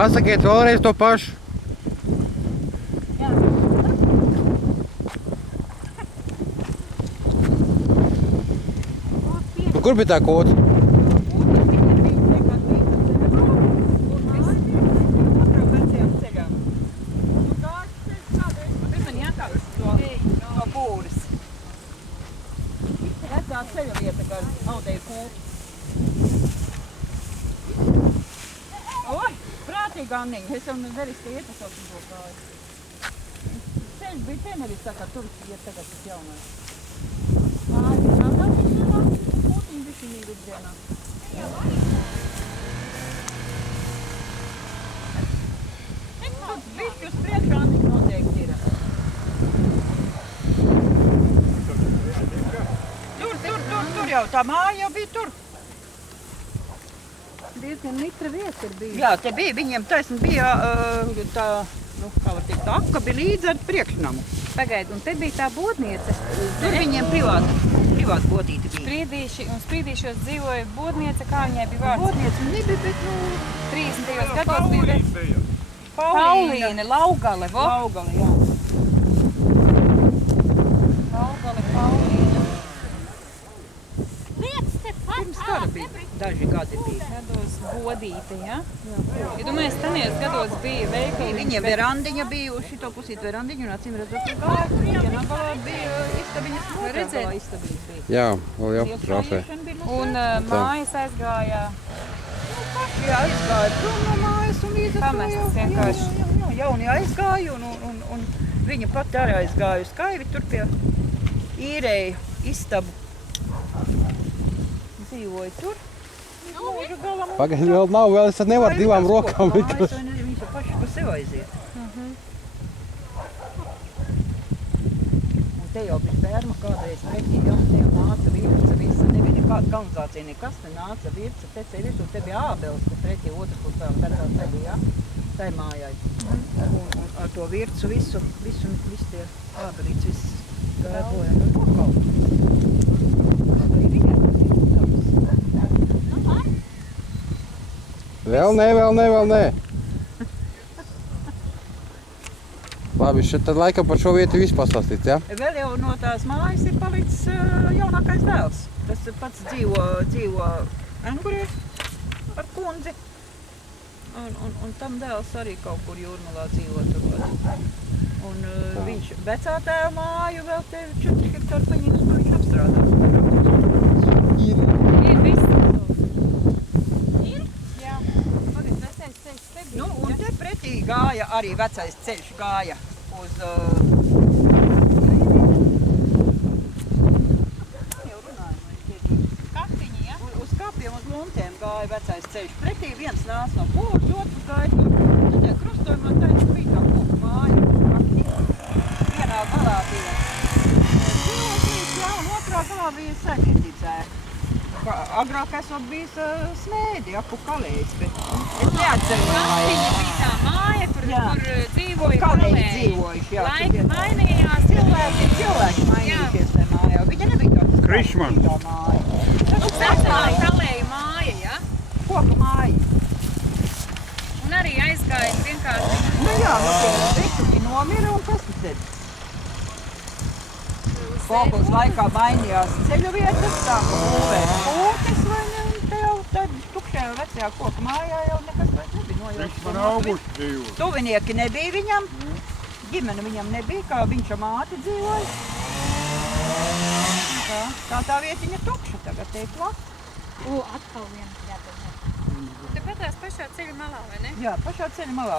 Pasakiet vēlreiz to pašu. Jā. Nu, kur bija tā kota? Ceļa vieta, kā audēja kūpi. Oi, prātīgi, Anniņa, es jau veriski ietasot uz to kāju. Ceļš bija te nevis tā, kā tur iet tagad tas jaunais. Māja, kādā virzienā? Kūtiņi bišķiņī virzienā. Bišķi uz priekšu, Anniņa, noteikti ir. Tur jau tā māja jau bija tur. Diezgan mitra vieta ir bijusi. Jā, te bija, viņiem taisni bija tā, kā var teikt, tā apkabi līdz ar priekšnamu. Pagaid, un te bija tā bodniece. Tur viņiem privāta bodīte bija. Sprīdīšos dzīvoja bodniece, kā viņai bija vārds? Bodniece nebija, bet 30. gados bija Paulīne, Laugale, vo? Laugale, jā. Laugale, Paulīne. Pirms kara bija, daži gadi bija. Gados bodīte, ja? Ja domājies, tanies gados bija veikali. Viņiem verandiņa bija, uz šito pusīt verandiņu, un acīm redzot, kā vienā galā bija istabiņas, otrā galā istabiņas bija. Jā, vēl jau trāsē. Un mājas aizgāja. Paši aizgāja prom no mājas un līdz ar to Pamestas vienkārši. Jā, jauni aizgāja un viņa pati arī aizgāja uz Kaivi, tur pie īrēja istabu. Dzīvoja tur. Mūža galam. Pagaid, vēl nav, vēl es nevaru divām rokām. Viņš jau paši pa sev aiziet. Un te jau bija ferma kādreiz pretī, jau te jau nāca virca, visa, nebija nekāda kanalizācija, nekas te nāca virca, te ceļš, un te bija ābeles, te pretī otru pus vēl vecā ceļi, jā, tai mājai. Un ar to vircu visu tie ābelītes, viss gāja bojā, nu nokaut. Vēl nē. Labi, šeit tad laikam par šo vietu viss pastāstīts, jā? Vēl jau no tās mājas ir palicis jaunākais dēls. Tas pats dzīvo Angurē ar kundzi. Un tam dēls arī kaut kur Jūrmalā dzīvo tur. Un viņš vecā tēva māju vēl te 4 hektāru paņēmis, ko viņš apstrādā. Ir viss. Nu, un te pretī gāja, arī vecais ceļš gāja uz... Kapiņi, ja? Uz kapiem, uz luntēm gāja vecais ceļš. Pretī viens nāca no Poras, otrs gāja tur. Tad krustojumā taisa bija tā koku māja. Vienā galā bija dzīvotīs, jā, un otrā galā bija saimniecības ēka. Agrāk esot bijis smēdi, apu kalējs, bet es neatceros māju. Kapiņi bija tā māja, kur dzīvoja kalēji dzīvojuši, jā. Laika mainījās. Cilvēki mainījušies tajā mājā. Viņa nebija tāda Krišmans. māja. Nu, vecā kalēja māja, ja? Koka māja. Un arī aizgāja vienkārši. Nu jā, visi nomira un kas tad? Poguls laikā mainījās ceļu vietas, tā būvēja kūtis vai ne, un te jau tad tukšajā vecajā koka mājā jau nekas vairs nebija nojauts. Tuvinieki nebija viņam, ģimene viņam nebija, kā viņš ar māti dzīvoja. Tā vietiņa tukša tagad te ir plata. Atkal viena jādomā. Tepat tās pašā ceļa malā, vai ne? Jā, pašā ceļa malā.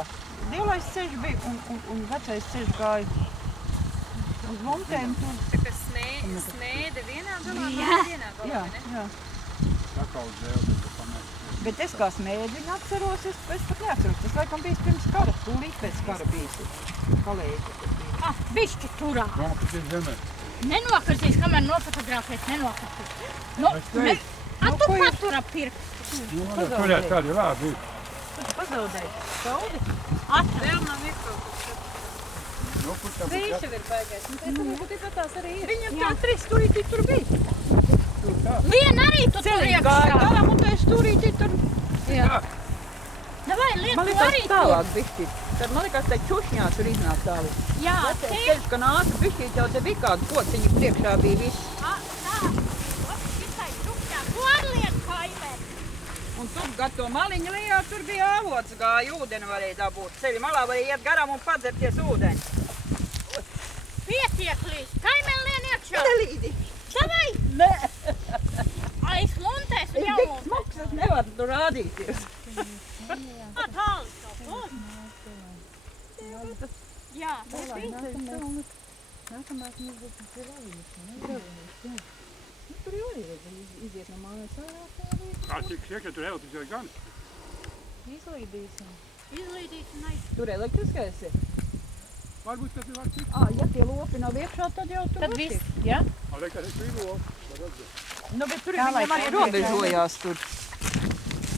Lielais ceļš bija un vecais ceļš gāja uz luntēm tur. Tā kā snēde vienā galā, vienā galā, vai ne? Jā. Bet es kā smēdiņu atceros, es pat neatceros. Tas laikam bijis pirms kara, tūlīt pēc kara bijis. Kalēji. Bišķi turā. Nenokartīs, kamēr nofotografēt, nenokartīs. Tu patura pirkstu. Turēt tādi labi. Tu pazaudēji saudi? Vēl man ir kaut kas. Vējš jau ir baigais. Es domāju, ka tās arī ir. Viņam tā 3 stūrītī tur bija. Viena arī tu tur Ceļi iekšā. gāja galam un tā stūrītī tur. Jā. Davai, liek Man to liekas arī tālāk bišķi. Tad man liekas, te čušņā tur iznāk tālāk. tur. Jā, te ir. Ceļš, ka nāca bišķi, jau te bija kāda kociņa priekšā bija viss. Tā. Šitai trukņā. To arī liek kaimēn. Un tur gat to maliņu lejā, tur bija avots, gāja ūdeni varēja dabūt. Ceļa malā varēja iet garām un padzerties ūdeni. Pietiek līdz. Kaimēn lien iekšā. Nelīdi. Davai. Nē, Aiz montēs es jau tik montēs. smags, es nevaru tur rādīties. Tāli to būs. Jā, tas bija. Nākamās mums būs pie Laviņas. Tur jau arī iziet no mājas ārā. Kā cik iekļūt tur elektriskais gan? Izlīdīsim. Izlīdīsim aiz. Tur elektriskais ir. Varbūt tas ir var cik. Ja tie lopi nav iekšā, tad jau tur Tad viss viss. ir. Ja? Liekas, es vidu. Nu, bet tur ir viņam arī robežojās tur.